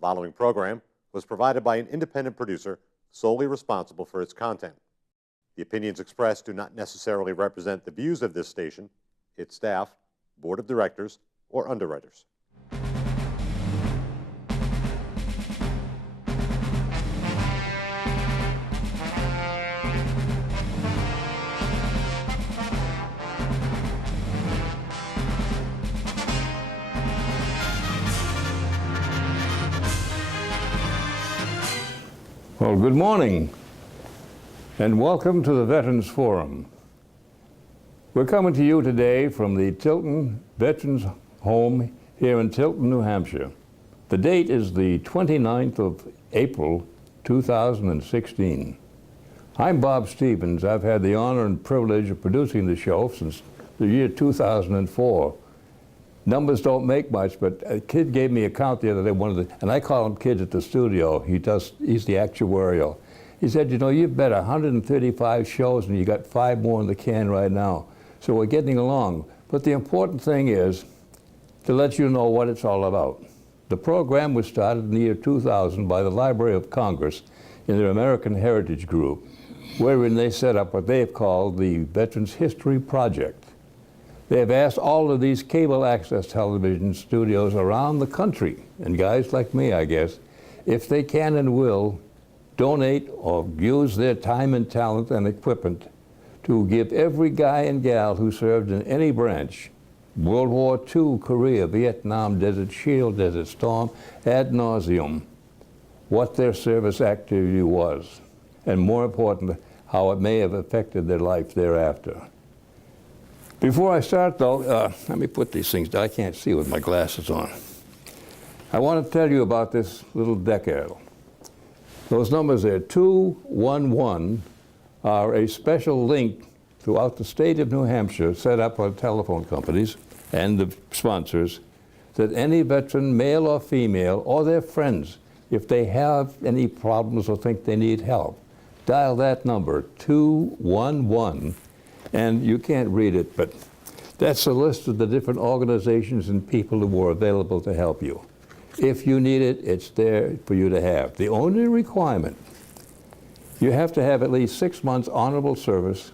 following program was provided by an independent producer solely responsible for its content. The opinions expressed do not necessarily represent the views of this station, its staff, board of directors, or underwriters. Well, good morning, and welcome to the Veterans Forum. We're coming to you today from the Tilton Veterans Home here in Tilton, New Hampshire. The date is the 29th of April, 2016. I'm Bob Stevens. I've had the honor and privilege of producing the show since the year 2004. Numbers don't make much, but a kid gave me a count the other day, and I call him kids at the studio. He's the actuarial. He said, you know, you've bet 135 shows and you got 5 more in the can right now. So we're getting along. But the important thing is to let you know what it's all about. The program was started in the year 2000 by the Library of Congress in their American Heritage Group, wherein they set up what they have called the Veterans History Project. They have asked all of these cable access television studios around the country, and guys like me, I guess, if they can and will, donate or use their time and talent and equipment to give every guy and gal who served in any branch, World War II, Korea, Vietnam, Desert Shield, Desert Storm, ad nauseum, what their service activity was, and more important, how it may have affected their life thereafter. Before I start, though, let me put these things down. I can't see with my glasses on. I want to tell you about this little decal. Those numbers there, 211, are a special link throughout the state of New Hampshire set up by telephone companies and the sponsors that any veteran, male or female, or their friends, if they have any problems or think they need help, dial that number, 211. And you can't read it, but that's a list of the different organizations and people who are available to help you. If you need it, it's there for you to have. The only requirement, you have to have at least 6 months honorable service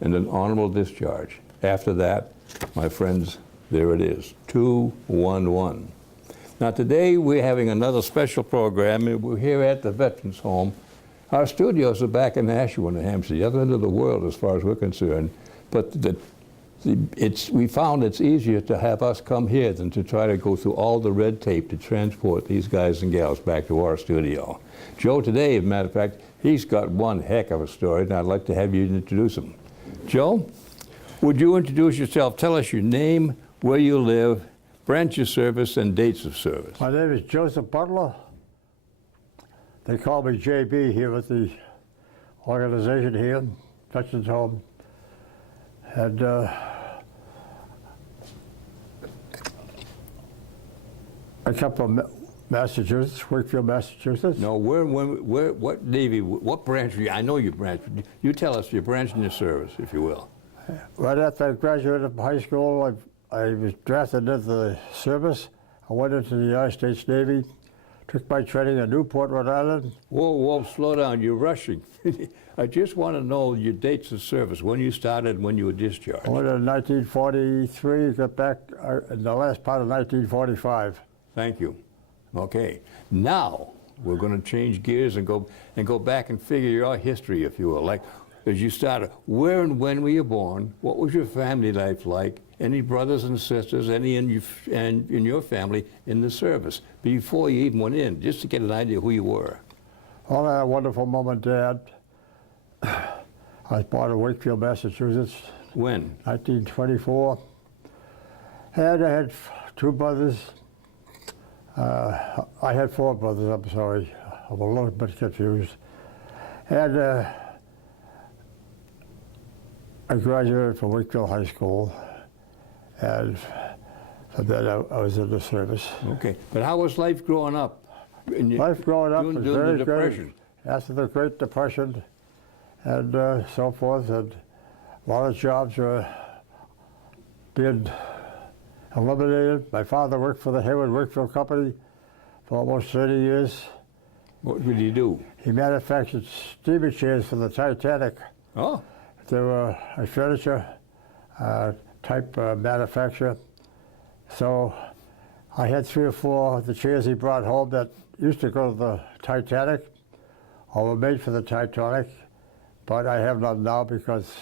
and an honorable discharge. After that, my friends, there it is, 211. Now today we're having another special program. We're here at the Veterans Home. Our studios are back in Nashua, New Hampshire, the other end of the world as far as we're concerned. But we found it's easier to have us come here than to try to go through all the red tape to transport these guys and gals back to our studio. Joe today, as a matter of fact, he's got one heck of a story, and I'd like to have you introduce him. Joe, would you introduce yourself? Tell us your name, where you live, branch of service, and dates of service. My name is Joseph Butler. They call me JB here with the organization here, Veterans Home. And I come from Massachusetts, Wakefield, Massachusetts. No, what Navy, what branch are you? I know your branch. You tell us your branch and your service, if you will. Right after I graduated from high school, I was drafted into the service. I went into the United States Navy. Took my training in Newport, Rhode Island. Whoa, slow down, you're rushing. I just want to know your dates of service, when you started and when you were discharged. I went in 1943, got back in the last part of 1945. Thank you. Okay, now we're going to change gears and go back and figure your history, if you will. Like, as you started, where and when were you born? What was your family life like? Any brothers and sisters, any in your family in the service before you even went in, just to get an idea of who you were? Well, I had a wonderful mom and dad. I was born in Wakefield, Massachusetts. When? 1924. And I had 2 brothers. I had 4 brothers, I'm sorry. I'm a little bit confused. And I graduated from Wakefield High School. And from then I was in the service. Okay, but how was life growing up? Life growing up was very the Depression. Great. After the Great Depression and so forth, and a lot of jobs were being eliminated. My father worked for the Hayward Wakefield Company for almost 30 years. What did you do? He manufactured steamer chairs for the Titanic. Oh, They were a furniture type manufacturer. So I had 3 or 4 of the chairs he brought home that used to go to the Titanic or were made for the Titanic, but I have none now because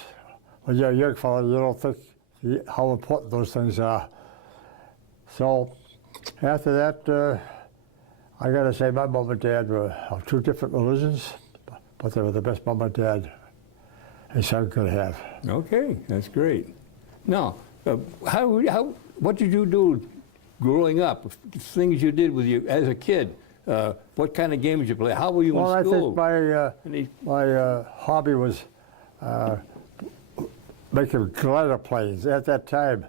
when you're a young fellow, you don't think how important those things are. So after that, I got to say my mom and dad were of 2 different religions, but they were the best mom and dad a son could have. okay, that's great. Now, what did you do growing up? Things you did with you as a kid. What kind of games did you play? How were you Well, in I school? think my hobby was making glider planes. At that time,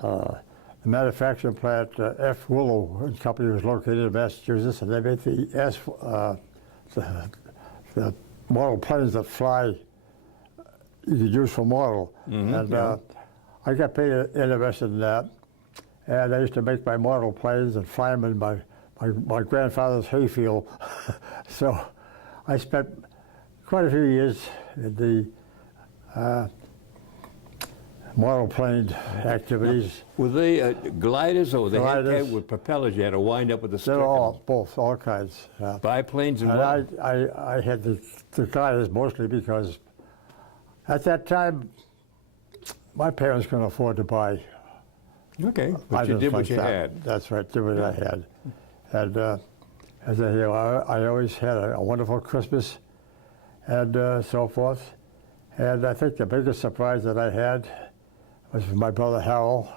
the manufacturing plant, F. Willow and Company, was located in Massachusetts, and they made the model planes that fly. You could use for model, and yeah. I got paid interested in that. And I used to make my model planes and fly them in my grandfather's hayfield. So I spent quite a few years in the model plane activities. Were they gliders or they Gliders. had with propellers? You had to wind up with a stick. They're all kinds. Biplanes and And what? I had the gliders mostly because at that time my parents couldn't afford to buy. Okay, but you items did what like you that. had. That's right, did what I had. And as I hear, I always had a wonderful Christmas and so forth. And I think the biggest surprise that I had was from my brother Harold,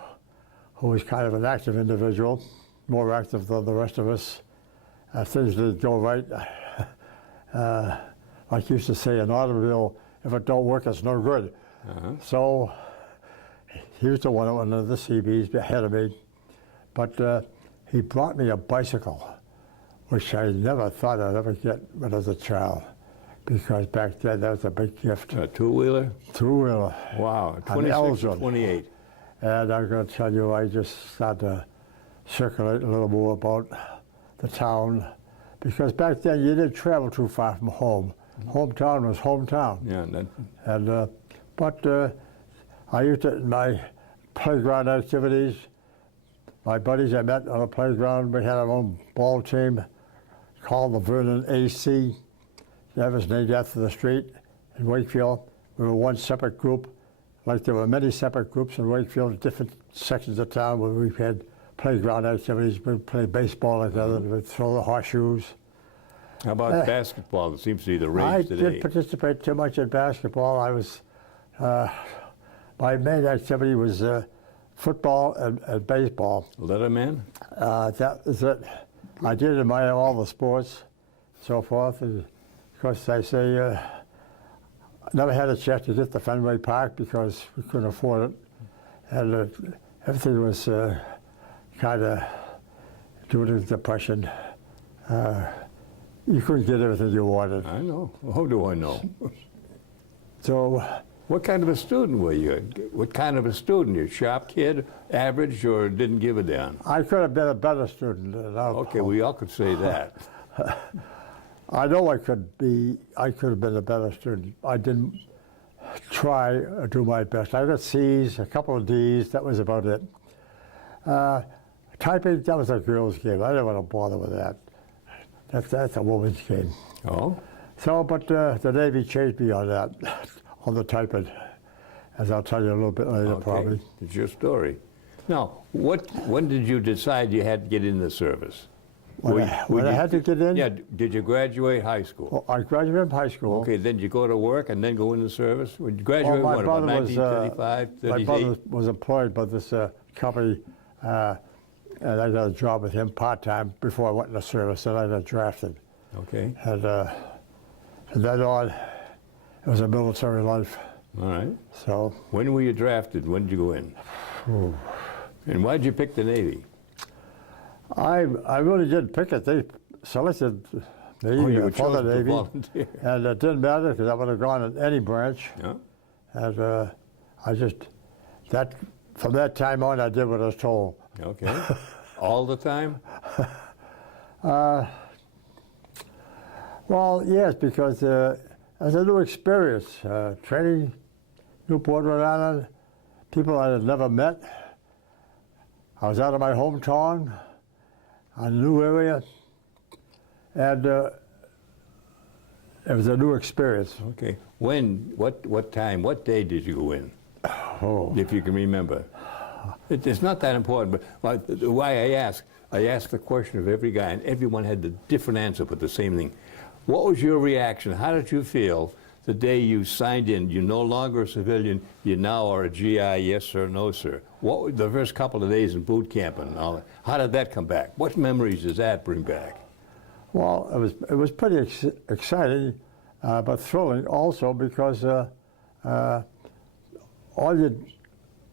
who was kind of an active individual, more active than the rest of us. Things didn't go right. Like you used to say, an automobile, if it don't work, it's no good. So he was the one that went into the CBs ahead of me. But he brought me a bicycle, which I never thought I'd ever get when I was a child, because back then that was a big gift. A two-wheeler? Two-wheeler. Wow, An 26 or Elgin. 28. And I'm going to tell you, I just started to circulate a little more about the town, because back then you didn't travel too far from home. Hometown was hometown. Yeah, that, And but I used to, in my playground activities, my buddies I met on the playground, we had our own ball team called the Vernon AC. That was named after the street in Wakefield. We were one separate group, like there were many separate groups in Wakefield, different sections of town where we had playground activities. We'd play baseball together, we'd throw the horseshoes. how about basketball? It seems to be the rage I today. didn't participate too much in basketball. I was, my main activity was football and baseball. Letterman? That is it. I did admire all the sports, so forth. And of course, I say, I never had a chance to get to Fenway Park because we couldn't afford it. And everything was kind of due to the Depression. You couldn't get everything you wanted. I know. How do I know? So What kind of a student were you? What kind of a student? You a sharp kid, average, or didn't give a damn? I could have been a better student. Okay, we all could say that. I know I could have been a better student. I didn't try or do my best. I got C's, a couple of D's, that was about it. Typing, that was a girl's game. I didn't want to bother with that. That's a woman's game. Oh? So, but the Navy changed me on that, on the typing, as I'll tell you a little bit later, probably. It's your story. Now, when did you decide you had to get in the service? When I had to get in? Yeah, did you graduate high school? Well, I graduated from high school. Okay, then you go to work and then go in the service? When you graduate, Well, what, about 1935, my 38? brother was employed by this company, and I got a job with him part-time before I went in the service, and I got drafted. Okay, And then on, it was a military life. all right. So When were you drafted? When did you go in? And why did you pick the Navy? I really didn't pick it. They selected me you were for the chosen to Navy, volunteer. and it didn't matter because I would have gone in any branch. Yeah? And I just, from that time on, I did what I was told. Okay. All the time? Well, yes, because it was a new experience. Training, Newport, Rhode Island, people I had never met. I was out of my hometown, a new area, and it was a new experience. Okay. When, what time, what day did you go in? Oh. If you can remember. It's not that important, but why I asked the question of every guy, and everyone had the different answer, but the same thing. What was your reaction? How did you feel the day you signed in? You're no longer a civilian, you now are a GI, yes sir, no sir. What were the first couple of days in boot camp and all that? How did that come back? What memories does that bring back? Well, it was pretty exciting, but thrilling also because all you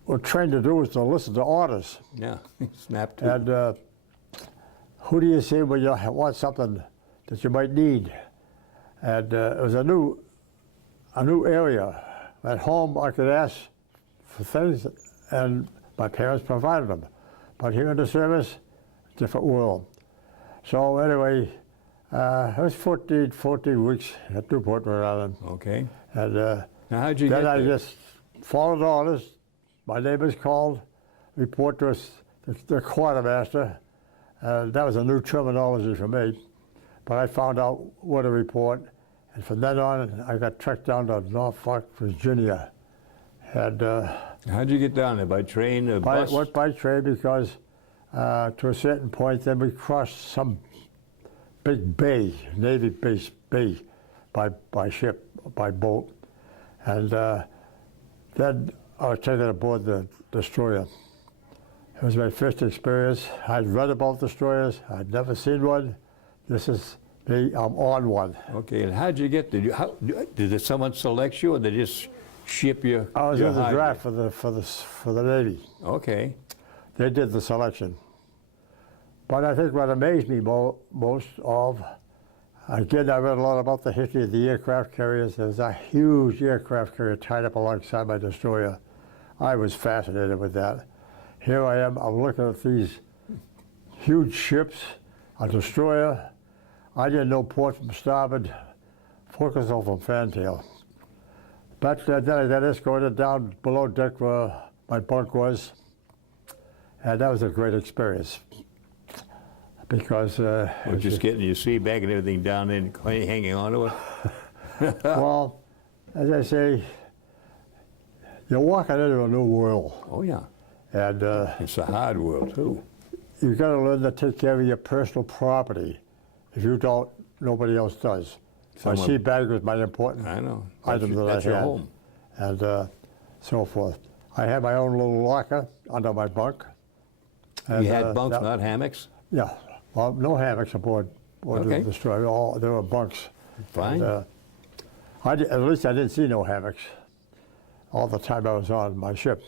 were trained to do was to listen to orders. Yeah, snap to. And who do you see when you want something that you might need? And it was a new area. At home, I could ask for things, and my parents provided them. But here in the service, different world. So anyway, it was 14 weeks at Newport, Rhode Island. Okay. And now how'd you get then I there? just followed orders. My neighbors called, report to us, the quartermaster. That was a new terminology for me. But I found out what to report. And from then on, I got trekked down to Norfolk, Virginia. And How'd you get down there? By train or bus? went by train because to a certain point, then we crossed some big bay, Navy-based bay, by ship, by boat. And then I was taken aboard the destroyer. It was my first experience. I'd read about destroyers. I'd never seen one. This is me. I'm on one. Okay, and how'd you get there? Did someone select you, or they just ship you? I was your in the hide? draft for the Navy. Okay. They did the selection. But I think what amazed me most of, again, I read a lot about the history of the aircraft carriers. There's a huge aircraft carrier tied up alongside my destroyer. I was fascinated with that. Here I am, I'm looking at these huge ships, a destroyer. I didn't know port from starboard, forecastle from fantail. But then I got escorted down below deck where my bunk was, and that was a great experience. Because Well, just getting your seat back and everything down there and hanging on to it. well, as I say, you're walking into a new world, Oh yeah, and it's a hard world too. you've got to learn to take care of your personal property. If you don't, nobody else does. My Someone- sea bag was my important I know. item that That's I your had, home. and so forth. I had my own little locker under my bunk. You had bunks, not hammocks. Yeah, well, no hammocks aboard Okay. the destroyer. There were bunks. Fine. And, at least I didn't see no hammocks all the time I was on my ship.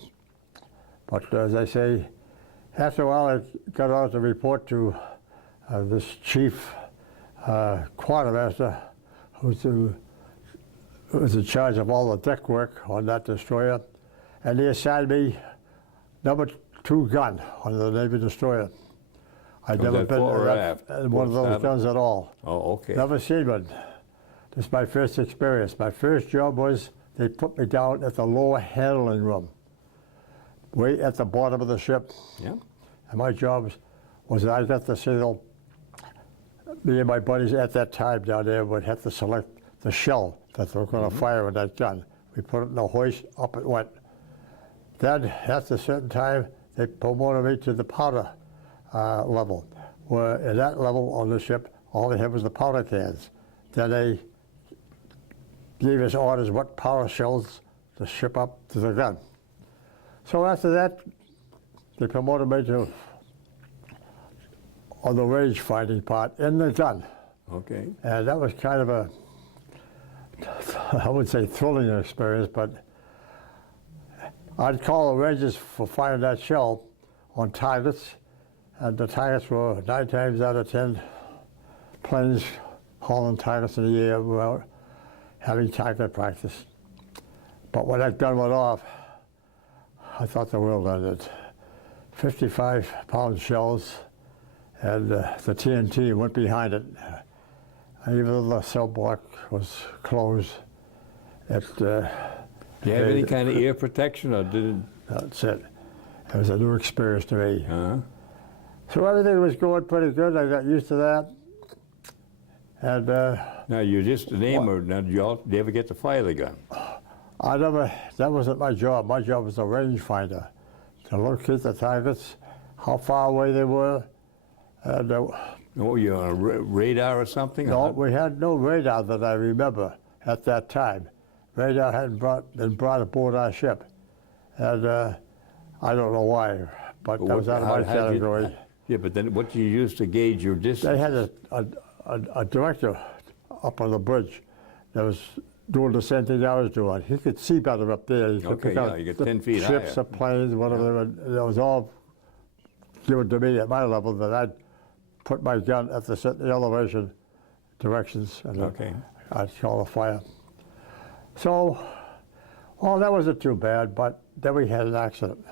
But as I say, after a while I got out to report to this chief quartermaster who was in charge of all the deck work on that destroyer, and he assigned me number 2 gun on the Navy destroyer. I'd Was never that been fore or in aft? one of those Aft? guns at all. Oh, okay. Never seen one. This is my first experience. My first job was they put me down at the lower handling room, way at the bottom of the ship. Yeah. And my job was that I got the signal. Me and my buddies at that time down there would have to select the shell that they were going to fire with that gun. We put it in the hoist, up it went. Then, after a certain time, they promoted me to the powder level, where at that level on the ship, all they had was the powder cans. Then they gave us orders what powder shells to ship up to the gun. So after that, they promoted me to on the range finding part in the gun. Okay. And that was kind of a, I would say thrilling experience, but I'd call the rangers for finding that shell on targets, and the targets were 9 times out of 10 planes hauling targets in the air without having target practice. But when that gun went off, I thought the world ended. 55-pound shells, and the TNT went behind it. Even though the cell block was closed, it. Do you have any kind of ear protection, or did it? That's it. It was a new experience to me. Uh-huh. So everything was going pretty good. I got used to that. And Now, you're just an aimer. Now, did you ever get to fire the gun? that wasn't my job. My job was a rangefinder, to locate the targets, how far away they were. And Oh, you're on a radar or something? no, we had no radar that I remember at that time. Radar hadn't been brought aboard our ship. And I don't know why, but that was out of my category. Yeah, but then what do you use to gauge your distance? They had a director up on the bridge that was doing the same thing I was doing. He could see better up there. He could Okay, pick out yeah, you get 10 feet ships higher. or planes, whatever. It was all given to me at my level that I'd put my gun at the elevation directions and Okay. I'd call the fire. So, well, that wasn't too bad, but then we had an accident.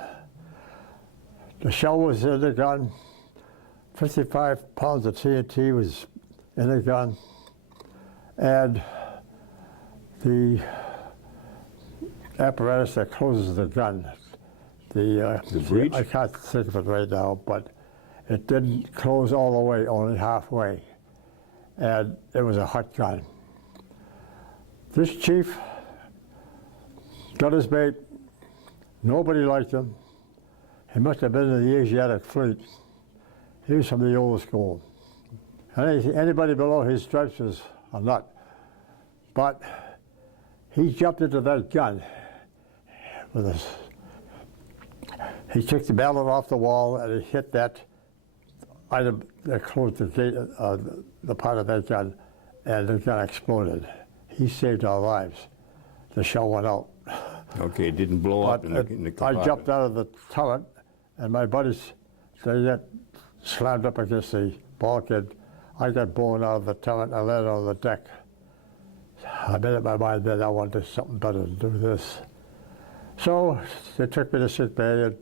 The shell was in the gun. 55 pounds of TNT was in the gun, and the apparatus that closes the gun, The breech? I can't think of it right now, but it didn't close all the way, only halfway, and it was a hot gun. This chief got his mate. Nobody liked him. He must have been in the Asiatic fleet. He was from the old school. Anybody below his stripes was a nut. But he jumped into that gun with his. He took the mallet off the wall and he hit that item that closed the gate, the part of that gun, and the gun exploded. He saved our lives. The shell went out. Okay, it didn't blow up in the I compartment. jumped out of the turret, and my buddies, they got slammed up against the bulkhead. I got blown out of the turret and I landed on the deck. I made up my mind that I wanted something better than do this. So they took me to sick bay, and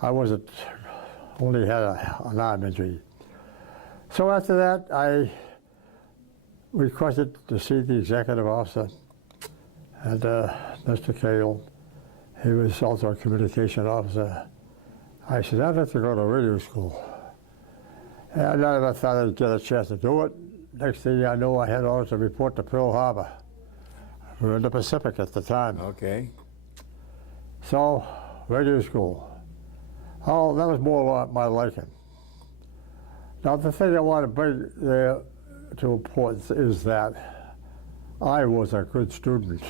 I only had an arm injury. So after that, I requested to see the executive officer, and Mr. Cale, he was also a communication officer. I said, I'd like to go to radio school. And I never thought I'd get a chance to do it. Next thing I know, I had orders to report to Pearl Harbor. We were in the Pacific at the time. Okay. So, radio school. Oh, that was more my liking. Now, the thing I want to bring there to importance is that I was a good student.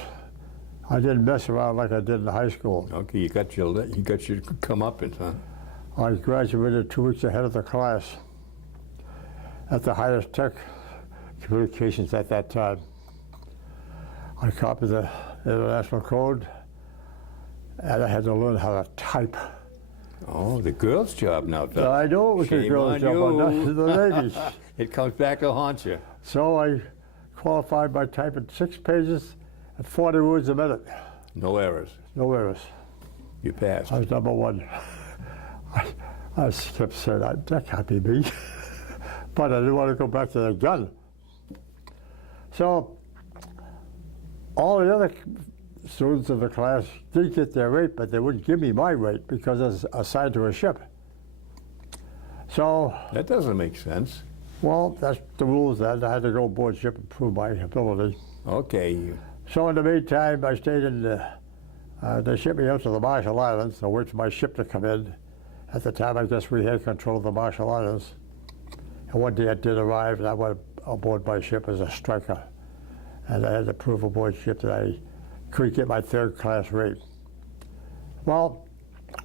I didn't mess around like I did in high school. Okay, you got your comeuppance, huh? I graduated 2 weeks ahead of the class at the highest tech communications at that time. I copied the international code, and I had to learn how to type. Oh, the girl's job now, So fella. I knew it was a Shame girl's on job, but not you. to the ladies. It comes back to haunt you. So I qualified by typing 6 pages at 40 words a minute. No errors. No errors. You passed. I was number one. I kept saying, that can't be me. But I didn't want to go back to the gun. So all the other students in the class did get their rate, but they wouldn't give me my rate because I was assigned to a ship. So, That doesn't make sense. well, that's the rules then. I had to go aboard ship and prove my ability. Okay. So in the meantime, I stayed in they shipped me out to the Marshall Islands. I waited for my ship to come in. At the time, I guess we had control of the Marshall Islands. And one day it did arrive, and I went aboard my ship as a striker. And I had to prove aboard ship that I could get my 3rd class rate. Well,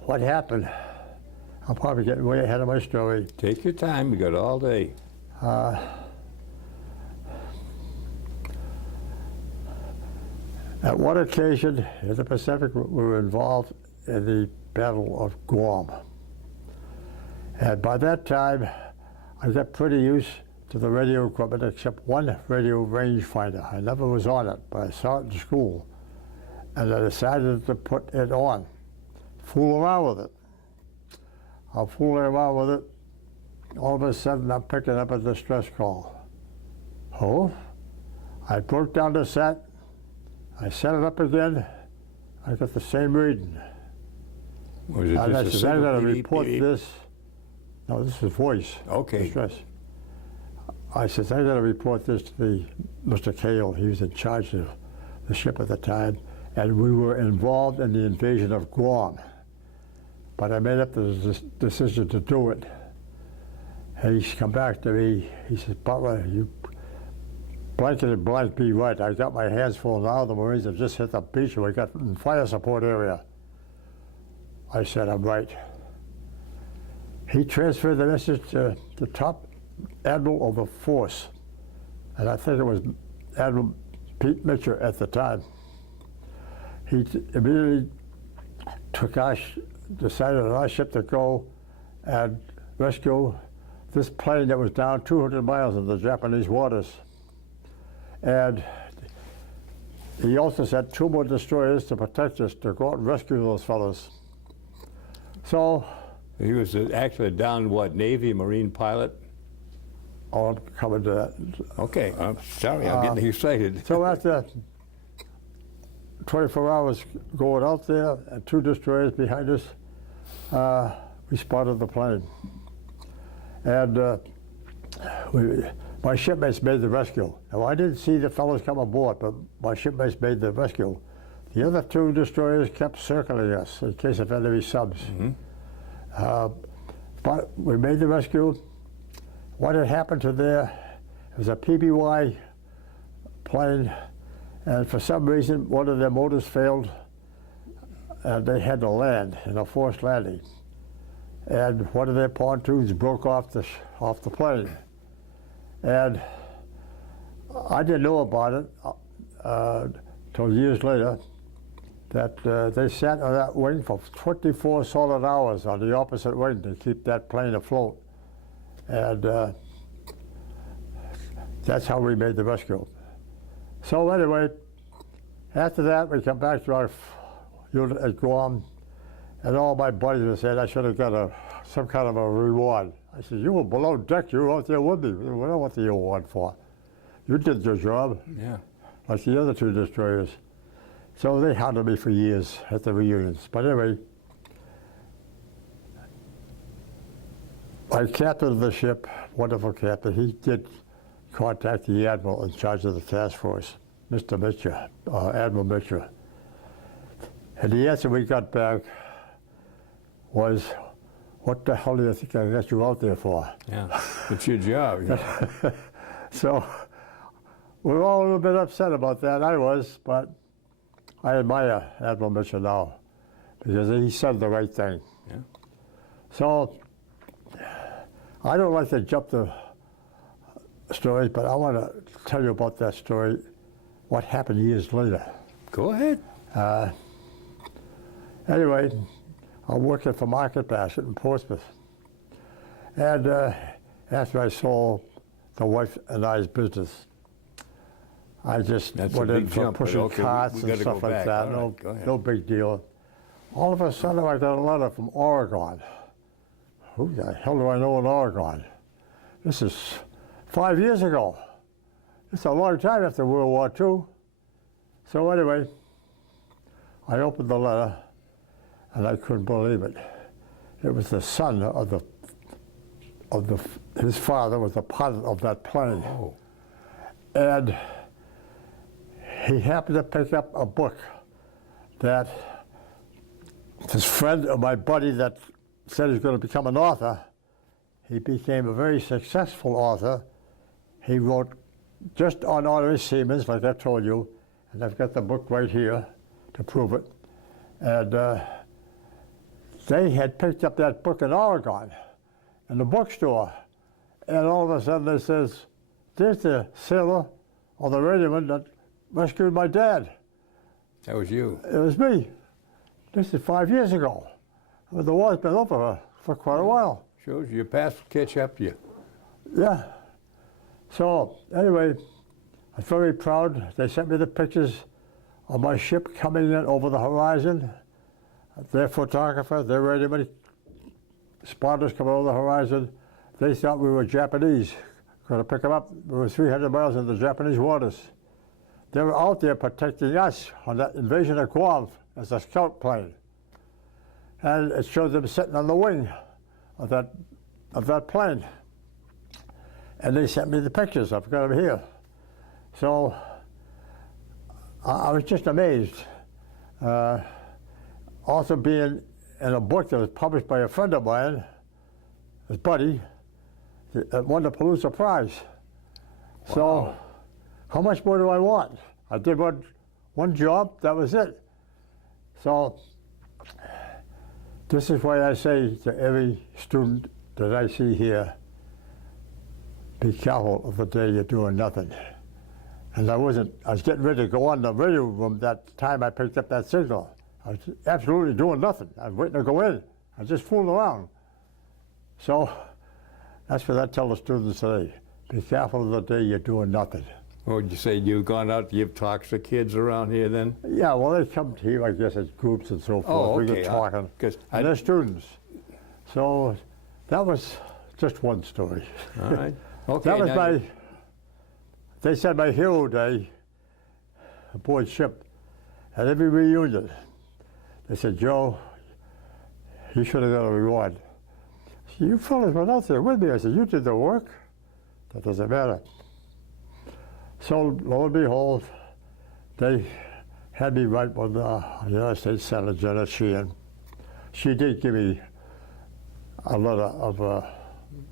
what happened? I'm probably getting way ahead of my story. Take your time. You got all day. At one occasion in the Pacific, we were involved in the Battle of Guam. And by that time, I got pretty used to the radio equipment except one radio rangefinder. I never was on it, but I saw it in school. And I decided to put it on, fool around with it. I'm fooling around with it, all of a sudden I'm picking up a distress call. Oh, I broke down the set, I set it up again, I got the same reading. Was it And I just a said, I'm single going to beep, report beep? this. No, this is voice. Okay. Distress. I said, I'm going to report this to Mr. Cale. He was in charge of the ship at the time, and we were involved in the invasion of Guam. But I made up the decision to do it. And he's come back to me. He says, Butler, you blanketed blank be right. I got my hands full now. The Marines have just hit the beach and we got in fire support area. I said, I'm right. He transferred the message to the top admiral of the force, and I think it was Admiral Pete Mitchell at the time. He immediately decided on our ship to go and rescue this plane that was down 200 miles in the Japanese waters. And he also sent 2 more destroyers to protect us, to go out and rescue those fellows. So, He was actually a downed, what, Navy, Marine pilot? oh, I'm coming to that. Okay, I'm sorry, I'm getting excited. So after 24 hours going out there and 2 destroyers behind us, we spotted the plane. And my shipmates made the rescue. Now, I didn't see the fellows come aboard, but my shipmates made the rescue. The other 2 destroyers kept circling us in case of enemy subs. But we made the rescue. What had happened to there, it was a PBY plane, and for some reason, one of their motors failed, and they had to land in a forced landing. And one of their pontoons broke off the plane. And I didn't know about it till years later, that they sat on that wing for 24 solid hours on the opposite wing to keep that plane afloat. And that's how we made the rescue. So anyway, after that, we come back to our unit at Guam, and all my buddies were saying I should have got some kind of a reward. I said, you were below deck, you were out there with me. We don't want the award for. You did your job, Yeah. like the other 2 destroyers. So they hounded me for years at the reunions. But anyway, my captain of the ship, wonderful captain, he did contact the admiral in charge of the task force, Mr. Mitchell, Admiral Mitchell. And the answer we got back was, what the hell do you think I got you out there for? Yeah, it's your job. Yeah. So we were all a little bit upset about that. I was, but I admire Admiral Mitchell now because he said the right thing. Yeah. So I don't like to jump to stories, but I want to tell you about that story, what happened years later. Go ahead. Anyway, I'm working for Market Basket in Portsmouth. And after I sold the wife and I's business, I just That's a went in big for jump, but pushing okay, carts we and gotta stuff go like back. that. All right, go ahead. No big deal. All of a sudden, I got a letter from Oregon. Who the hell do I know in Oregon? This is 5 years ago. It's a long time after World War II. So anyway, I opened the letter, and I couldn't believe it. It was the son of his father was the pilot of that plane. Oh. And he happened to pick up a book that this friend of my buddy that said he was going to become an author. He became a very successful author. He wrote just on honorary seamen, like I told you, and I've got the book right here to prove it. And they had picked up that book in Oregon, in the bookstore, and all of a sudden they says, there's the sailor or the radioman that rescued my dad. That was you. It was me. This is 5 years ago. The war's been over for quite a while. Shows your past will catch up to you. Yeah. So anyway, I'm very proud. They sent me the pictures of my ship coming in over the horizon. Their photographer, their radioman, spotters coming over the horizon. they thought we were Japanese. Going to pick them up. We were 300 miles in the Japanese waters. They were out there protecting us on that invasion of Guam as a scout plane. And it showed them sitting on the wing of that plane. And they sent me the pictures. I've got them here. So I was just amazed. Also being in a book that was published by a friend of mine, his buddy, that won the Pulitzer Prize. Wow. So how much more do I want? I did one job, that was it. So this is why I say to every student that I see here, be careful of the day you're doing nothing. And I was getting ready to go on the radio room that time I picked up that signal. I was absolutely doing nothing. I was waiting to go in. I was just fooling around. So that's what I tell the students today. Be careful of the day you're doing nothing. What would you say, you've gone out to give talks to kids around here then? Yeah, well, they come here, I guess, as groups and so forth. Oh, okay. We get talking. And they're students. So that was just one story. All right. Okay. That was they said my hero day aboard ship. At every reunion, they said, Joe, you should have got a reward. I said, you fellas went out there with me. I said, you did the work. That doesn't matter. So lo and behold, they had me write with the United States Senator Janet Sheehan. She did give me a letter of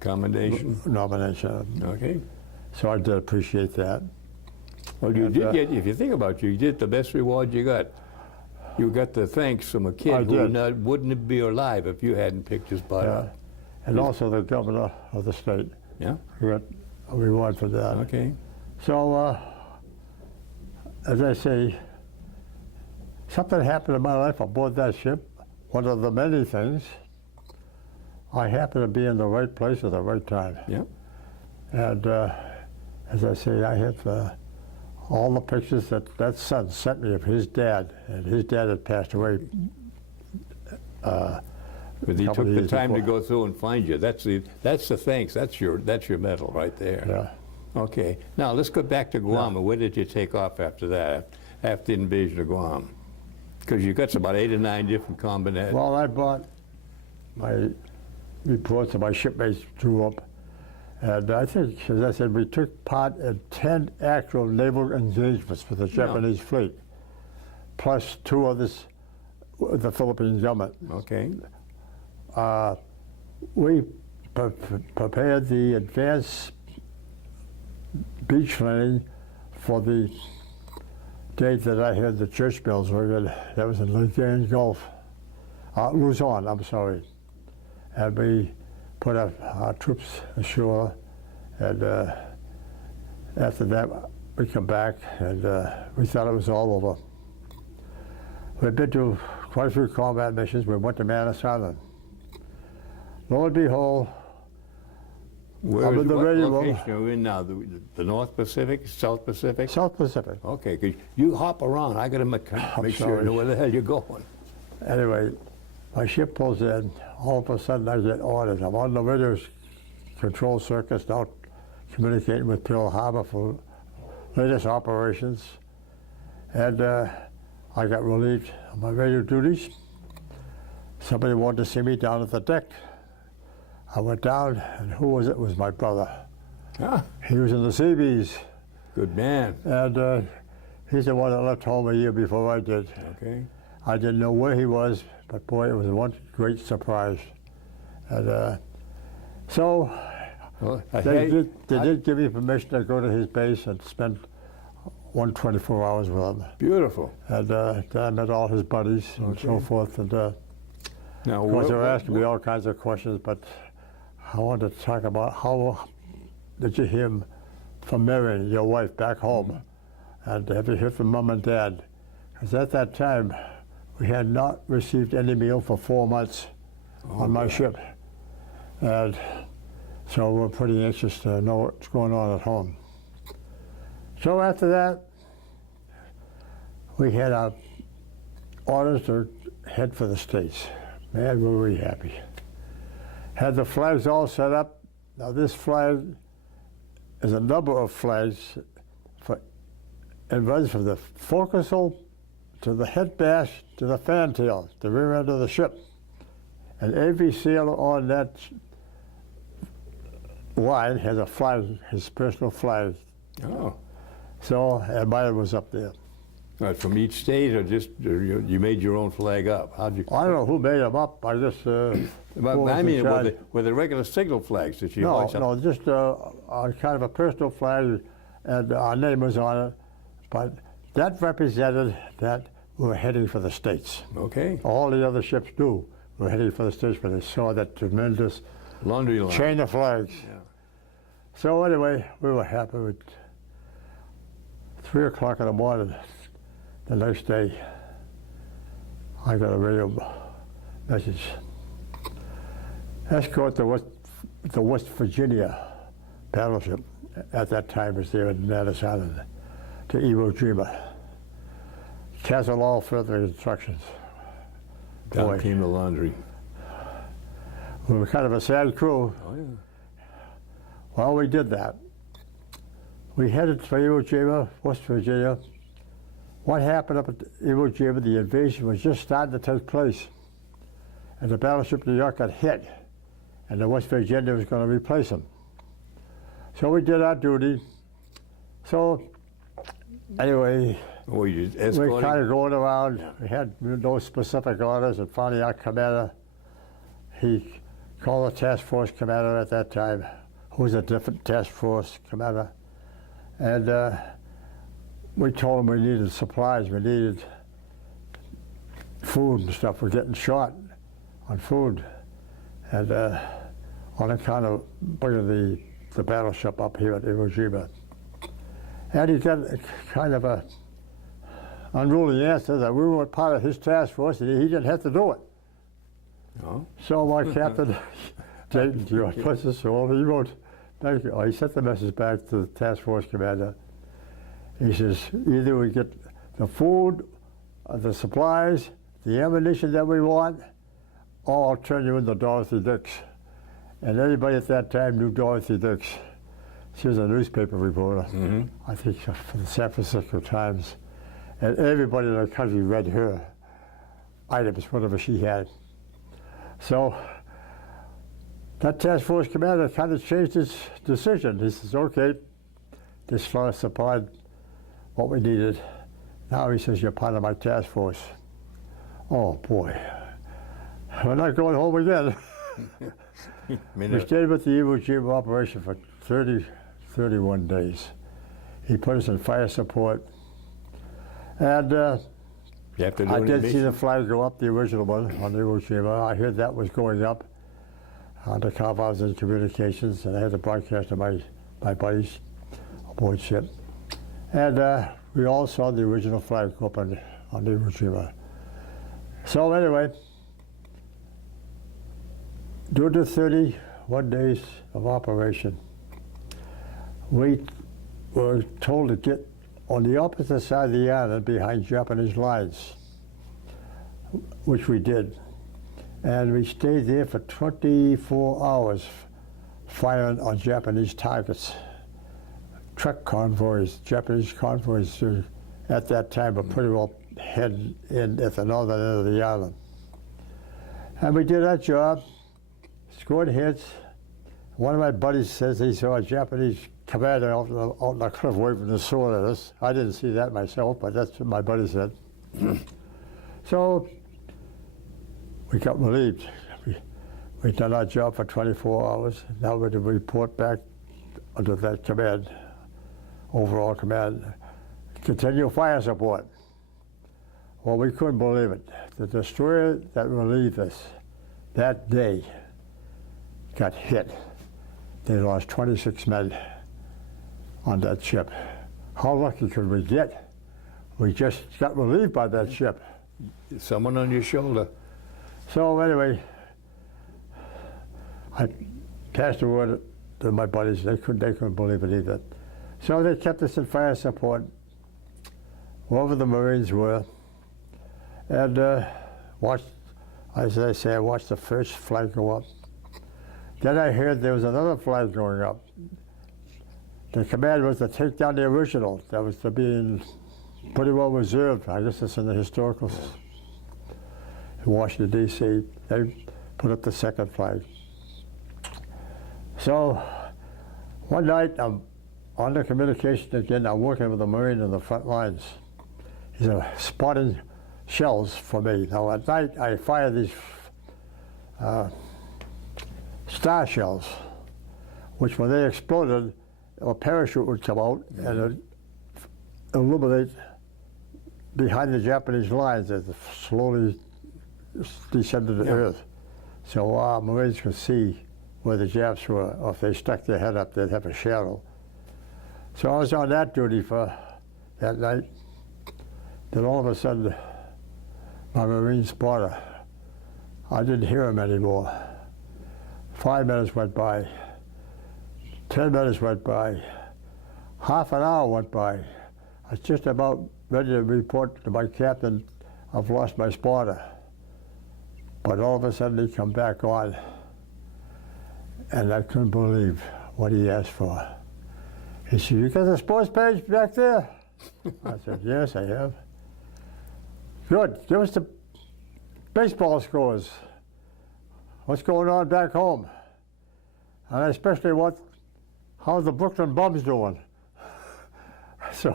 commendation? Nomination. Okay. So I did appreciate that. Well, you did get, if you think about it, you did the best reward you got. You got the thanks from a kid who wouldn't be alive if you hadn't picked his butt up. And also the governor of the state. Yeah. We got a reward for that. Okay. So, as I say, something happened in my life aboard that ship. One of the many things, I happened to be in the right place at the right time. Yeah. And as I say, I have all the pictures that son sent me of his dad, and his dad had passed away. But he took the time to go through and find you. That's the thanks. That's your medal right there. Yeah. Okay. Now let's go back to Guam. And where did you take off after that? After the invasion of Guam? Because you got about 8 or 9 different combinations. Well, I brought my reports that my shipmates drew up. And I think, as I said, we took part in 10 actual naval engagements with the Japanese fleet, plus 2 others with the Philippine government. Okay. We prepared the advanced beach training for the date that I had the church bells ringing. That was in Luzon Gulf, Luzon, I'm sorry. And we put our troops ashore, and after that we come back, and we thought it was all over. We've been to quite a few combat missions. We went to Manus Island. Lo and behold, what location are you in now? The North Pacific, South Pacific? South Pacific. Okay, because you hop around. I got to make sure I know where the hell you're going. Anyway, my ship pulls in. All of a sudden, I get orders. I'm on the radio control circuits now, communicating with Pearl Harbor for latest operations. And I got relieved of my radio duties. Somebody wanted to see me down at the deck. I went down, and who was it? It was my brother. Ah. He was in the Seabees. Good man. And he's the one that left home a year before I did. Okay. I didn't know where he was, but boy, it was one great surprise. And so they did give me permission to go to his base and spend 124 hours with him. Beautiful. And I met all his buddies and so forth. And now, of course, they were asking me all kinds of questions, but I wanted to talk about how did you hear from Mary, your wife, back home? And have you heard from Mom and Dad? Because at that time, we had not received any meal for 4 months on my ship. And so we're pretty anxious to know what's going on at home. So after that, we had our orders to head for the States. Man, were we happy. Had the flags all set up Now this flag is a number of flags it runs from the forecastle to the head mast to the fantail, the rear end of the ship. And every sailor on that line has a flag, his personal flag. Oh. So, and mine was up there. From each state, or just you made your own flag up? How'd you? I don't know who made them up. I just. But I mean, were the regular signal flags that you hoist up? No, just a kind of a personal flag, and our name was on it. But that represented that we were heading for the States. Okay. All the other ships knew we were heading for the States when they saw that tremendous laundry line. Chain of flags. Yeah. So anyway, we were happy with 3 o'clock in the morning. The next day, I got a radio message. Escort the West Virginia battleship, at that time was there in Manus Island, to Iwo Jima. Cancel all further instructions. Down came the laundry. We were kind of a sad crew. Oh, yeah. Well, we did that. We headed for Iwo Jima, West Virginia. What happened up at Iwo Jima, the invasion was just starting to take place. And the battleship New York got hit, and the West Virginia was going to replace them. So we did our duty. So anyway, we kind of going around. We had no specific orders, and finally our commander, he called the task force commander at that time, who was a different task force commander, and we told him we needed supplies, we needed food and stuff. We're getting short on food, and on account of bringing the battleship up here at Iwo Jima. And he got kind of a unruly answer that we weren't part of his task force and he didn't have to do it. Oh. So my captain, Dayton, bless his soul, he wrote, thank you. He sent the message back to the task force commander. He says, either we get the food, the supplies, the ammunition that we want, or I'll turn you into Dorothy Dix. And everybody at that time knew Dorothy Dix. She was a newspaper reporter, I think for the San Francisco Times. And everybody in the country read her items, whatever she had. So that task force commander kind of changed his decision. He says, okay, this fellow supplied what we needed. Now he says, you're part of my task force. Oh boy, we're not going home again. We stayed with the Iwo Jima operation for 31 days. He put us in fire support. And I did see the flag go up, the original one on Iwo Jima. I heard that was going up on the carve-outs and communications, and I had to broadcast to my buddies aboard ship. And we all saw the original flag go up on Iwo Jima. So anyway, during the 31 days of operation, we were told to get on the opposite side of the island behind Japanese lines, which we did. And we stayed there for 24 hours firing on Japanese targets. Truck convoys, Japanese convoys at that time were pretty well headed in at the northern end of the island. And we did our job, scored hits. One of my buddies says he saw a Japanese commander out on the cliff waving the sword at us. I didn't see that myself, but that's what my buddy said. So we got relieved. We'd done our job for 24 hours. Now we had to report back under that command, overall command, continue fire support. Well, we couldn't believe it. The destroyer that relieved us that day got hit. They lost 26 men on that ship. How lucky could we get? We just got relieved by that ship. Someone on your shoulder. So anyway, I passed the word to my buddies. They couldn't believe it either. So they kept us in fire support wherever the Marines were, and watched, as I say, I watched the first flag go up. Then I heard there was another flag going up. The command was to take down the original. That was to be pretty well reserved. I guess it's in the historical in Washington, D.C. They put up the second flag. So one night I'm on the communication again. I'm working with a Marine in the front lines. He's spotting shells for me. Now at night I fire these star shells, which when they exploded, a parachute would come out and it'd illuminate behind the Japanese lines as it slowly descended to earth. So our Marines could see where the Japs were, or if they stuck their head up, they'd have a shadow. So I was on that duty for that night. Then all of a sudden, my Marine spotter, I didn't hear him anymore. 5 minutes went by, 10 minutes went by, half an hour went by. I was just about ready to report to my captain, I've lost my spotter. But all of a sudden he come back on, and I couldn't believe what he asked for. He said, "You got the sports page back there?" I said, "Yes, I have." "Good, give us the baseball scores. What's going on back home? And I especially want, how's the Brooklyn Bums doing?" So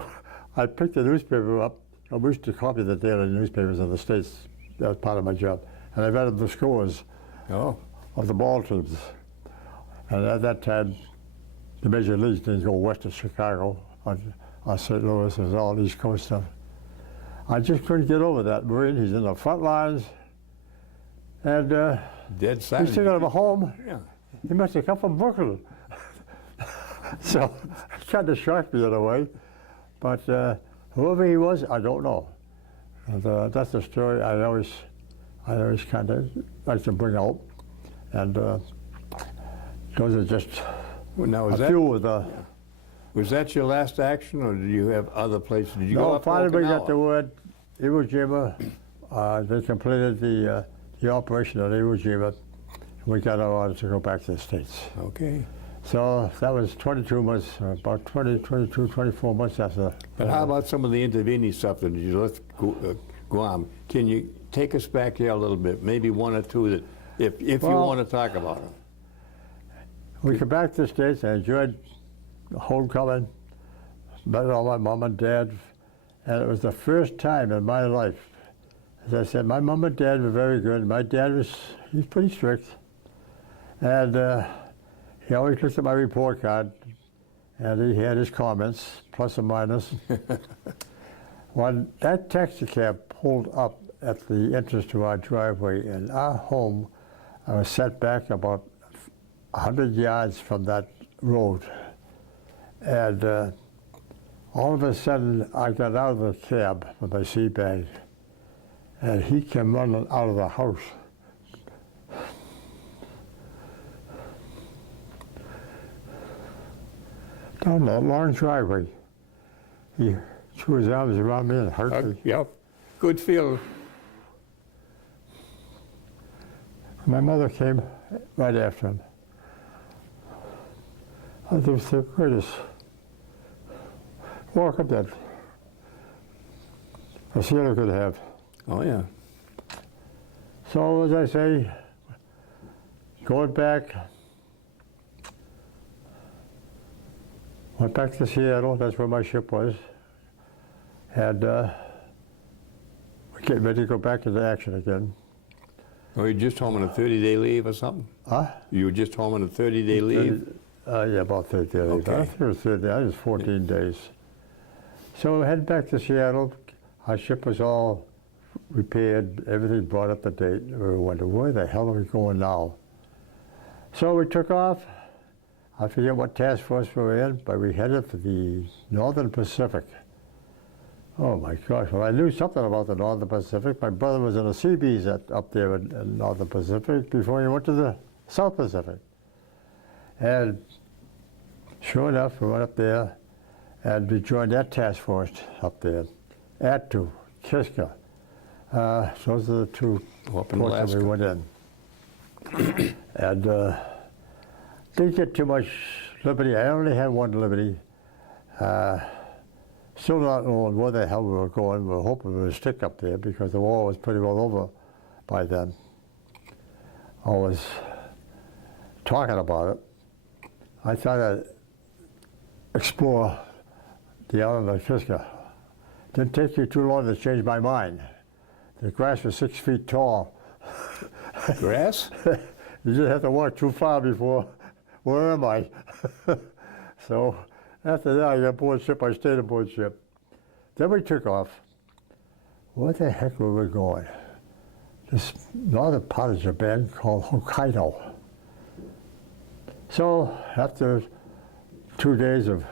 I picked the newspaper up. I used to copy the daily newspapers in the States. That was part of my job. And I read the scores of the ball teams. And at that time, the Major Leagues didn't go west of Chicago or St. Louis. It was all East Coast stuff. I just couldn't get over that Marine. He's in the front lines. And Dead silent. he's thinking of a home. Yeah. He must have come from Brooklyn. So it kind of shocked me in a way. But whoever he was, I don't know. And that's the story I always kind of like to bring out. And those are just Now, a few of the... Was that your last action, or did you have other places? Did you go No, up to finally we got Okinawa? the word Iwo Jima. They completed the operation at Iwo Jima. We got our orders to go back to the States. Okay. So that was 22 months, about 22, 24 months after. But how about some of the intervening stuff that you left Guam? Can you take us back here a little bit? Maybe one or two that, if you want to talk about them. We came back to the States. I enjoyed homecoming, met all my mom and dad, and it was the first time in my life. As I said, my mom and dad were very good. My dad he's pretty strict. And he always looked at my report card, and he had his comments, plus or minus. When that taxi cab pulled up at the entrance to our driveway in our home, I was set back about 100 yards from that road. And all of a sudden, I got out of the cab with my sea bag, and he came running out of the house. Down that long driveway. He threw his arms around me and hurt me. Yep. Good feel. My mother came right after him. I think it was the greatest walk-up that a sailor could have. Oh, yeah. So, as I say, going back, went back to Seattle. That's where my ship was. And we're getting ready to go back into action again. Were you just home on a 30-day leave or something? Huh? You were just home on a 30-day leave? Yeah, about 30 days. Okay. I think it was 30, I was 14 days. So we headed back to Seattle. Our ship was all repaired, everything brought up to date. We were wondering, where the hell are we going now? So we took off. I forget what task force we were in, but we headed for the Northern Pacific. Oh my gosh, well I knew something about the Northern Pacific. My brother was in a Seabees up there in Northern Pacific before he went to the South Pacific. And sure enough, we went up there and we joined that task force up there. Attu, Kiska. Those are the two Up in ports that we Alaska. went in. And Didn't get too much liberty. I only had one liberty. Still not knowing where the hell we were going. We were hoping we would stick up there because the war was pretty well over by then. I was talking about it. I thought I'd explore the island of Kiska. Didn't take you too long to change my mind. The grass was 6 feet tall. Grass? You just have to walk too far before, where am I? So after that, I got aboard ship, I stayed aboard ship. Then we took off. Where the heck were we going? This northern part of Japan called Hokkaido. So after 2 days of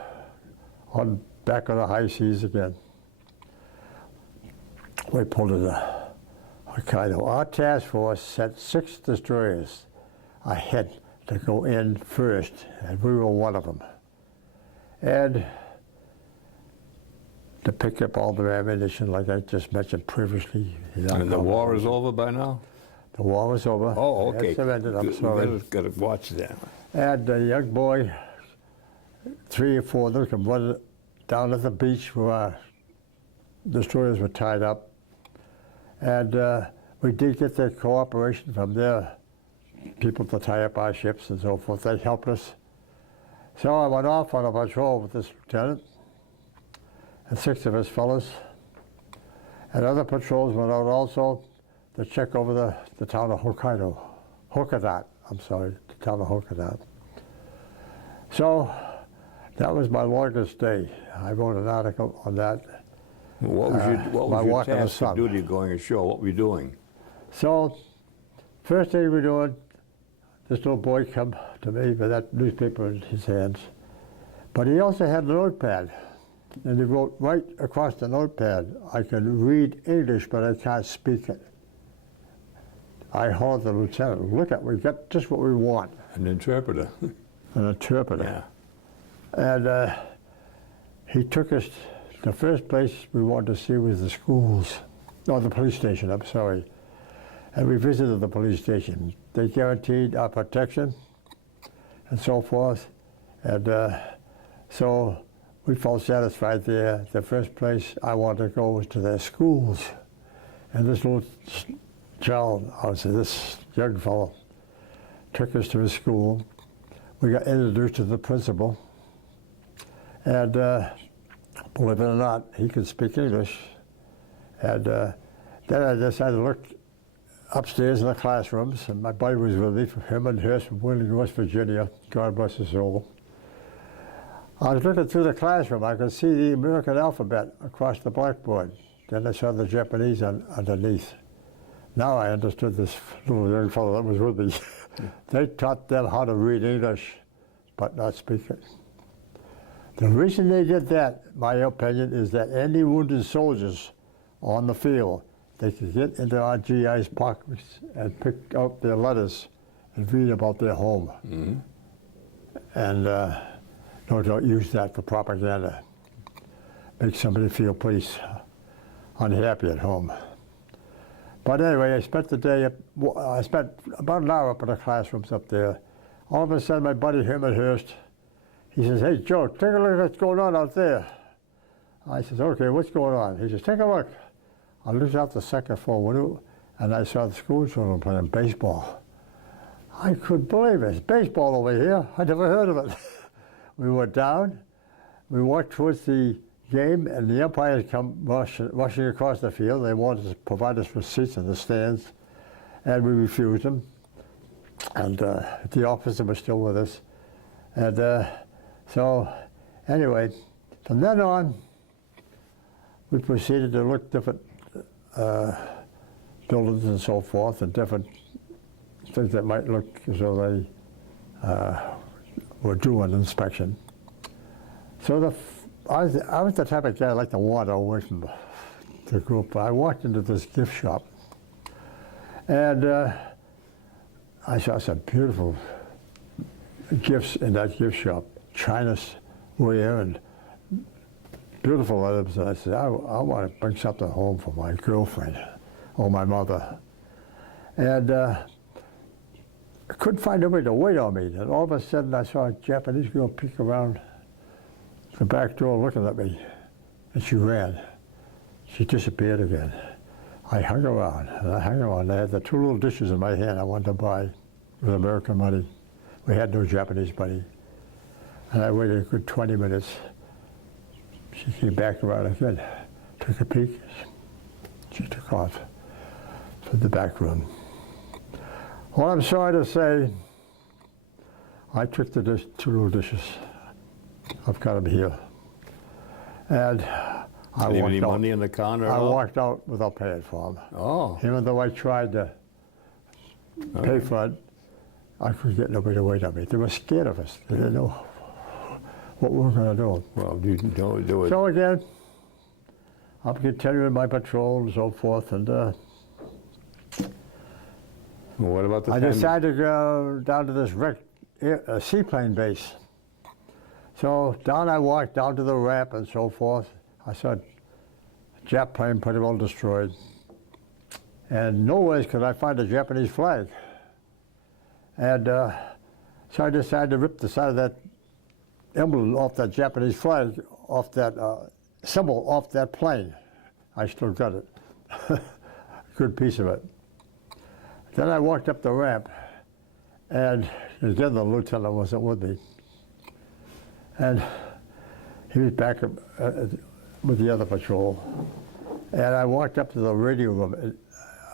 on back on the high seas again, we pulled into Hokkaido. Our task force sent 6 destroyers ahead to go in first, and we were one of them. And to pick up all the ammunition, like I just mentioned previously. And the war is over by now? The war was over. Oh, okay. It's ended, I'm sorry. We've got to watch that. And a young boy, 3 or 4 of them, come running down at the beach where our destroyers were tied up. And we did get the cooperation from their people to tie up our ships and so forth. They helped us. So I went off on a patrol with this lieutenant and 6 of us fellows. And other patrols went out also to check over the town of Hokkaido. Hokkadat, I'm sorry, the town of Hokkadat. So that was my longest day. I wrote an article on that. What was your task of duty going ashore? What were you doing? So, first thing we were doing, this little boy come to me with that newspaper in his hands. But he also had a notepad. And he wrote right across the notepad, I can read English, but I can't speak it. I hauled the lieutenant, look at, we got just what we want. An interpreter. An interpreter. Yeah. And he took us, the first place we wanted to see was the schools, or the police station, I'm sorry. And we visited the police station. They guaranteed our protection and so forth. And so we felt satisfied there. The first place I wanted to go was to their schools. And this little child, I would say this young fellow, took us to his school. We got introduced to the principal. And believe it or not, he could speak English. And then I decided to look upstairs in the classrooms, and my buddy was with me, from Leonard from Wheeling, West Virginia, God bless his soul. I was looking through the classroom, I could see the American alphabet across the blackboard. Then I saw the Japanese underneath. Now I understood this little young fellow that was with me. They taught them how to read English, but not speak it. The reason they did that, my opinion, is that any wounded soldiers on the field, they could get into our GI's pockets and pick out their letters and read about their home. Mm-hmm. And no doubt use that for propaganda. Make somebody feel pretty unhappy at home. But anyway, I spent the day, I spent about an hour up in the classrooms up there. All of a sudden, my buddy Leonard, he says, hey, Joe, take a look at what's going on out there. I says, okay, what's going on? He says, take a look. I looked out the second floor window, and I saw the school children playing baseball. I couldn't believe it. It's baseball over here. I never heard of it. We went down. We walked towards the game, and the umpires come rushing across the field. They wanted to provide us with seats in the stands, and we refused them. And the officer was still with us. And so, anyway, from then on, we proceeded to look different buildings and so forth, and different things that might look as though they were due an inspection. So I was the type of guy I like to wander away from the group. I walked into this gift shop, and I saw some beautiful gifts in that gift shop, Chinaware and beautiful items. And I said, I want to bring something home for my girlfriend or my mother. And a couldn't find nobody to wait on me. And all of a sudden, I saw a Japanese girl peek around the back door looking at me, and she ran. She disappeared again. I hung around, and I hung around. I had the 2 little dishes in my hand I wanted to buy with American money. We had no Japanese money. And I waited a good 20 minutes. She came back around again, took a peek. She took off to the back room. Well, I'm sorry to say, I took the 2 little dishes. I've got them here. And I Leave walked any out. money in the counter? I walked out without paying for them. Oh. Even though I tried to pay for it, I couldn't get nobody to wait on me. They were scared of us. They didn't know what we were going to do. Well, you don't do it. So again, I'm continuing my patrol and so forth, and Well, what about the I time? decided to go down to this seaplane base. So down I walked down to the ramp and so forth. I saw a Jap plane pretty well destroyed. And nowhere could I find a Japanese flag. And so I decided to rip the side of that emblem off that Japanese flag, off that symbol off that plane. I still got it. Good piece of it. Then I walked up the ramp, and again the lieutenant wasn't with me. And he was back with the other patrol. And I walked up to the radio room,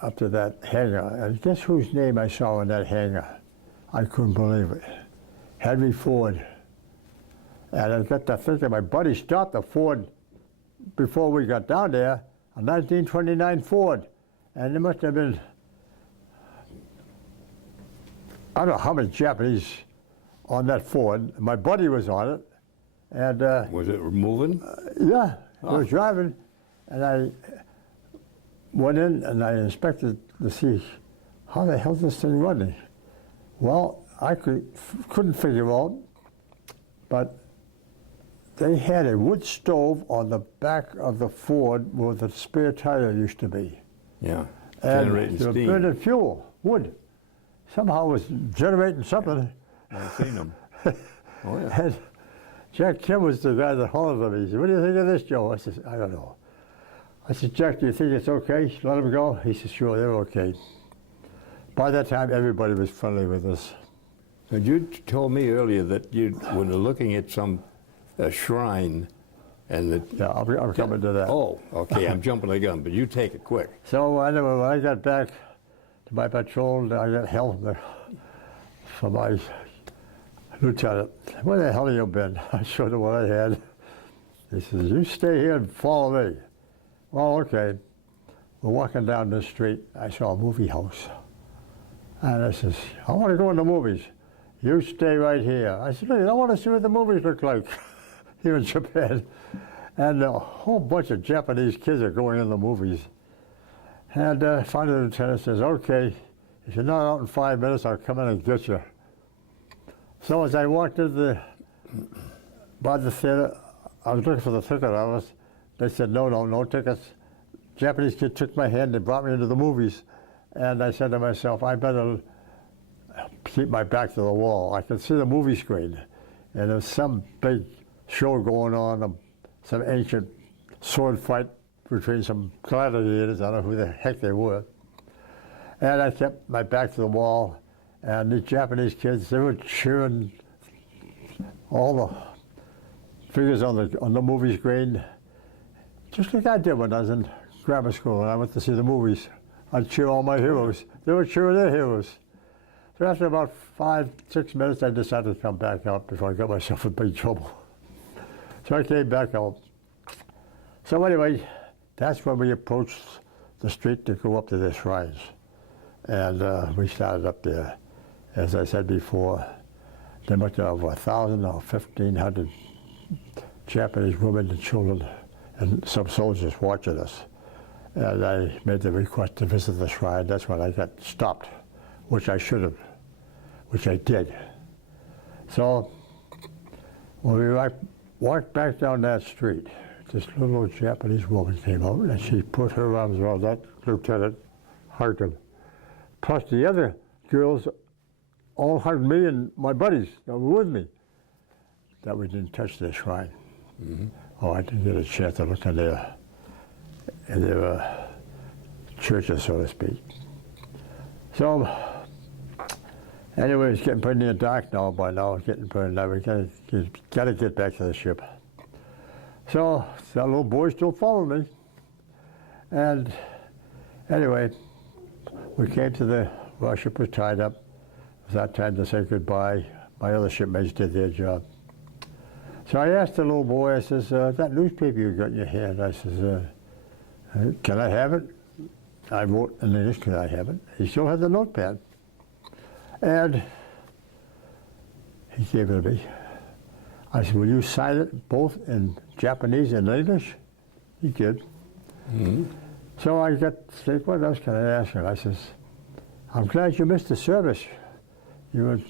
up to that hangar, and guess whose name I saw in that hangar? I couldn't believe it. Henry Ford. And I got to thinking, my buddy stopped the Ford before we got down there, a 1929 Ford. And there must have been, I don't know how many Japanese on that Ford. My buddy was on it. And Was it moving? yeah, I was driving, and I went in and I inspected to see how the hell is this thing running. Well, I couldn't figure out, but they had a wood stove on the back of the Ford where the spare tire used to be. Yeah. And Generating they were steam. burning fuel, wood. Somehow it was generating something. I've seen them. Oh, yeah. And Jack Kim was the guy that hollered at me. He said, "What do you think of this, Joe?" I said, "I don't know." I said, "Jack, do you think it's okay? Let him go?" He said, "Sure, they're okay." By that time, everybody was friendly with us. And you told me earlier that you were looking at some shrine, and that. Yeah, I'm coming to that. Oh, okay. I'm jumping the gun, but you take it quick. So anyway, when I got back to my patrol, I got help from my lieutenant. "Where the hell have you been?" I showed him what I had. He says, "You stay here and follow me." Well, okay. We're walking down the street. I saw a movie house. And I says, "I want to go in the movies. You stay right here." I said, "Look, I want to see what the movies look like here in Japan." And a whole bunch of Japanese kids are going in the movies. And finally the lieutenant says, "Okay, if you're not out in 5 minutes, I'll come in and get you." So as I walked into by the theater, I was looking for the ticket office. They said, no tickets. Japanese kid took my hand and brought me into the movies. And I said to myself, I better keep my back to the wall. I could see the movie screen. And there was some big show going on, some ancient sword fight between some gladiators. I don't know who the heck they were. And I kept my back to the wall. And the Japanese kids, they were cheering all the figures on the movie screen, just like I did when I was in grammar school and I went to see the movies. I'd cheer all my heroes. They were cheering their heroes. So after about 5, 6 minutes, I decided to come back out before I got myself in big trouble. So I came back out. So anyway, that's when we approached the street to go up to the shrines. And we started up there. As I said before, there must have over 1,000 or 1,500 Japanese women and children and some soldiers watching us. And I made the request to visit the shrine. That's when I got stopped, which I should have, which I did. So when we walked back down that street, this little Japanese woman came out and she put her arms around that lieutenant, hugged him. Plus the other girls all hugged me and my buddies that were with me that we didn't touch their shrine. Oh, I didn't get a chance to look in their churches, so to speak. So, anyway, it's getting pretty near dark now. By now, it's getting pretty dark. We gotta get back to the ship. So that little boy still followed me. And anyway, we came to our ship was tied up. It was that time to say goodbye. My other shipmates did their job. So I asked the little boy, I says, that newspaper you got in your hand, I says, can I have it? I wrote in English, can I have it? He still had the notepad. And he gave it to me. I said, will you sign it both in Japanese and English? He did. So I got to say, what else can I ask him? I says, I'm glad you missed the service. You were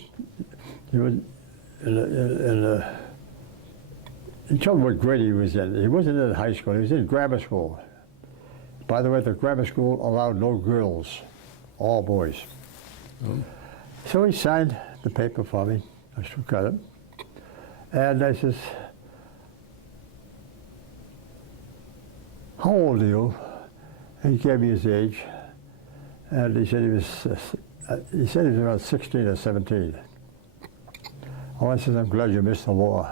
he told me what grade he was in. He wasn't in high school, he was in grammar school. By the way, the grammar school allowed no girls, all boys. So he signed the paper for me. I still got it. And I says, how old are you? And he gave me his age. And he said he was around 16 or 17. Oh, I said, I'm glad you missed the war.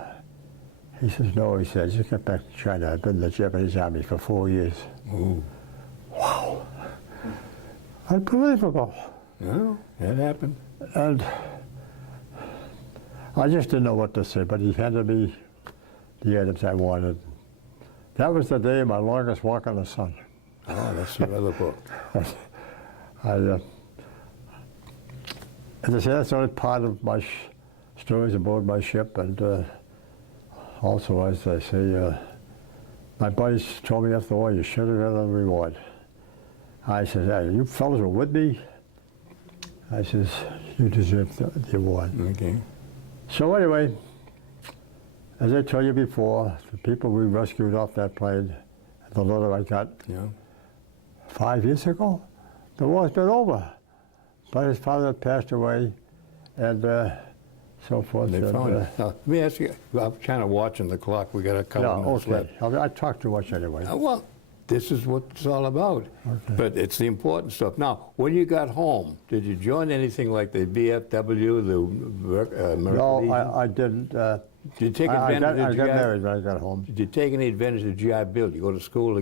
He says, no, he said, just got back to China. I've been in the Japanese army for 4 years. Ooh. Wow. Unbelievable. Yeah, that happened. And I just didn't know what to say, but he handed me the items I wanted. That was the day of my longest walk in the sun. Oh, that's the other book. As I say, that's only part of my stories aboard my ship, and also, as I say, my buddies told me after the war, you should have got a reward. I said, hey, you fellas were with me. I says, you deserve the award. Okay. So anyway, as I told you before, the people we rescued off that plane, the letter I got 5 years ago, the war's been over. But his father had passed away, and so forth. They found it. Now, let me ask you, I'm kind of watching the clock. We got a couple minutes left. I talk too much anyway. Well, this is what it's all about. Okay. But it's the important stuff. Now, when you got home, did you join anything like the VFW, the American No, Legion? I didn't. Did you take advantage of I GI? got married when I got home. Did you take any advantage of the GI Bill? Did you go to school?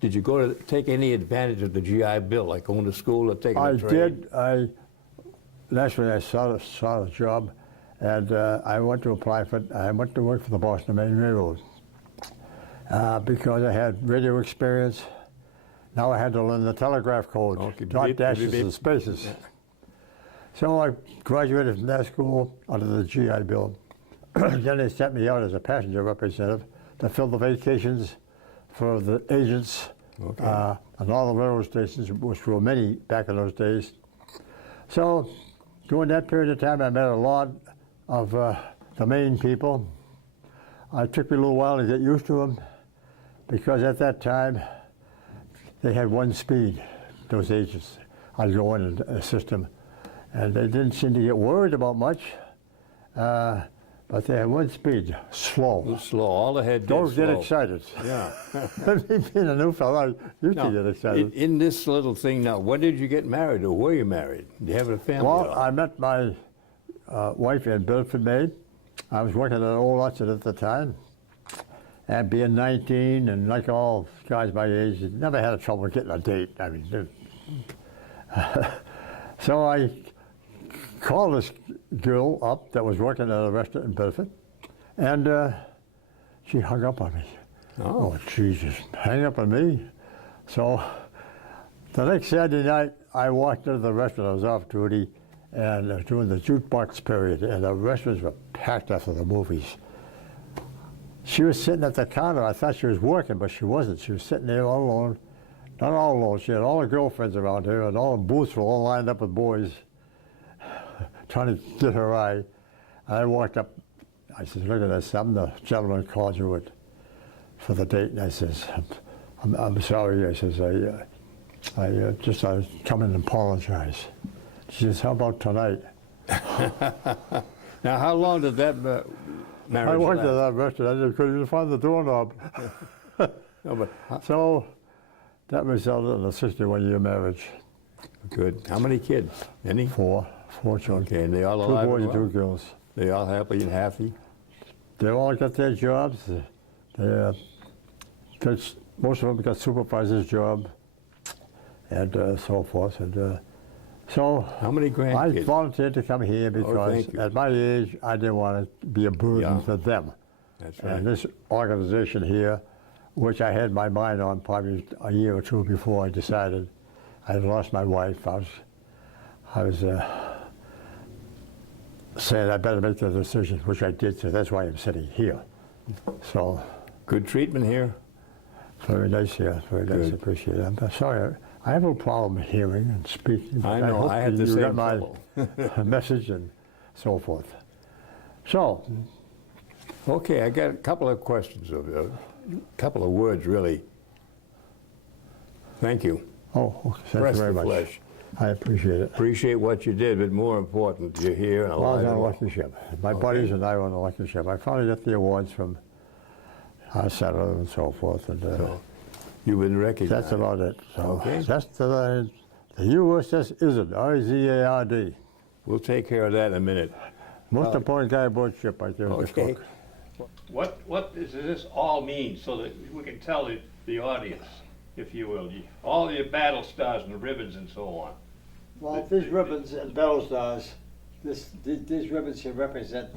Did you go to take any advantage of the GI Bill, like going to school or taking a trade? I did. Naturally, I saw the job, and I went to apply for it. I went to work for the Boston Main Railroad because I had radio experience. Now I had to learn the telegraph code, dot dashes and spaces. Yeah. So I graduated from that school under the GI Bill. Then they sent me out as a passenger representative to fill the vacations for the agents and all the railroad stations, which were many back in those days. So during that period of time, I met a lot of the Maine people. It took me a little while to get used to them because at that time, they had one speed, those agents. I'd go in and assist them. And they didn't seem to get worried about much, but they had one speed, slow. Slow, all the head Don't get excited. Yeah. Being a new fellow, I used to get excited. In this little thing now, when did you get married or were you married? Did you have a family? Well, I met my wife in Bedford, Maine. I was working at an old orchard at the time. And being 19, and like all guys my age, never had a trouble getting a date. I mean, so I called this girl up that was working at a restaurant in Bedford, and she hung up on me. Oh, Jesus, hang up on me? So the next Saturday night, I walked into the restaurant. I was off duty, and I was doing the jukebox period, and the restaurants were packed after the movies. She was sitting at the counter. I thought she was working, but she wasn't. She was sitting there all alone. Not all alone. She had all her girlfriends around her, and all the booths were all lined up with boys trying to get her eye. And I walked up. I said, look at this. I'm the gentleman who called you for the date. And I says, I'm sorry. I says, I just come in and apologize. She says, how about tonight? Now, how long did that marriage I worked at last? that restaurant. I just couldn't even find the doorknob. No, but So that resulted in a 61-year marriage. good. How many kids? Any? Four children. Okay, and they all 2 alive? boys and and 2 well? girls. They all happy and happy? They all got their jobs. Most of them got supervisor's job and so forth. And so How many I grandkids? volunteered to come here because thank you. at my age, I didn't want to be a burden Yeah. to them. That's right. And this organization here, which I had my mind on probably a year or 2 before I decided, I had lost my wife. I was saying I better make the decision, which I did, so that's why I'm sitting here. So, Good treatment here? very nice here, very nice, Good. appreciate it. I'm sorry, I have a problem hearing and speaking. I but know, hope I had that the you got same my trouble. message and so forth. So, Okay, I got a couple of questions, a couple of words, really. Thank you. thank you Rest very of much. flesh. I appreciate it. Appreciate what you did, but more important, you're here and Well, I was alive. on and an well. electric ship. My buddies and I were on an electric ship. I finally got the awards from our senator and so forth. And So, you've been recognized. that's about it. So Okay. that's the USS Izzard, I-Z-A-R-D. We'll take care of that in a minute. Most important guy aboard ship right there is the Okay. cook. What does this all mean, so that we can tell the audience, if you will, all your battle stars and the ribbons and so on? Well, these ribbons and battle stars, these ribbons here represent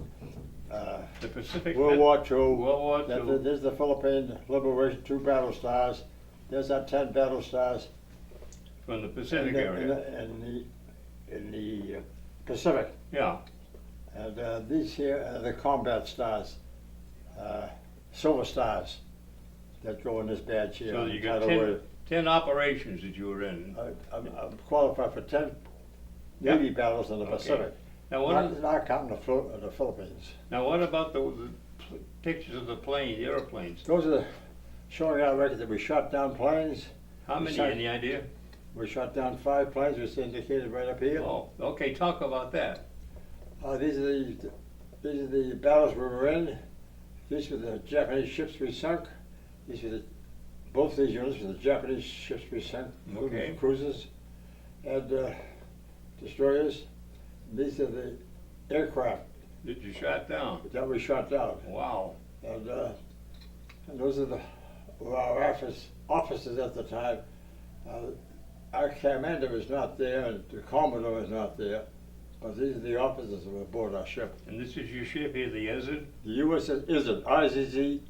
The Pacific. World War II. World War II. There's the Philippine Liberation, 2 battle stars. There's our 10 battle stars. From the Pacific in area. in the Pacific. Yeah, And these here are the combat stars, silver stars that go in this badge here. so you got By the way, 10 operations that you were in. I'm qualified for 10 Navy battles in the Okay. Pacific. Now Not counting the Philippines. what about the pictures of the plane, the airplanes? Those are showing our record that we shot down planes. How many, Besides- any idea? We shot down 5 planes, which is indicated right up here. Oh, okay, talk about that. These are the battles we were in. These were the Japanese ships we sunk. Both these units were the Japanese ships we sunk, Okay. cruisers and destroyers. These are the aircraft That you shot down? that we shot down. Wow. And those are our officers at the time. Our commander was not there, and the commodore was not there. But these are the officers who were aboard our ship. And this is your ship here, the Izzard? The USS Izzard, I-Z-Z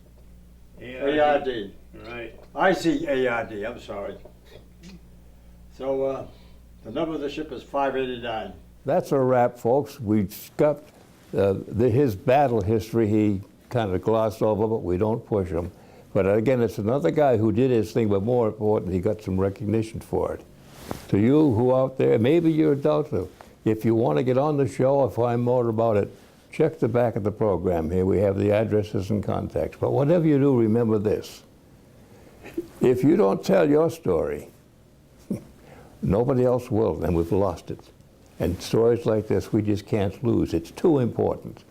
ARD. ARD. Right. I-Z-A-R-D, I'm sorry. So the number of the ship is 589. That's a wrap, folks. We got his battle history. He kind of glossed over, but we don't push him. But again, it's another guy who did his thing, but more important, he got some recognition for it. To you who out there, maybe you're a Delta, if you want to get on the show or find more about it, check the back of the program here. We have the addresses and contacts. But whatever you do, remember this. If you don't tell your story, nobody else will, and we've lost it. And stories like this, we just can't lose. It's too important.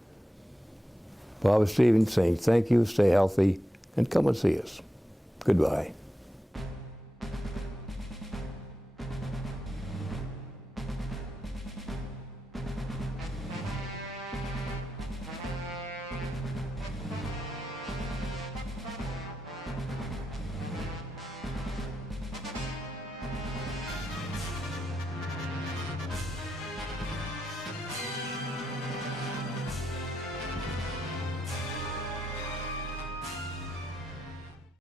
Barbara Stevens saying thank you, stay healthy, and come and see us. Goodbye.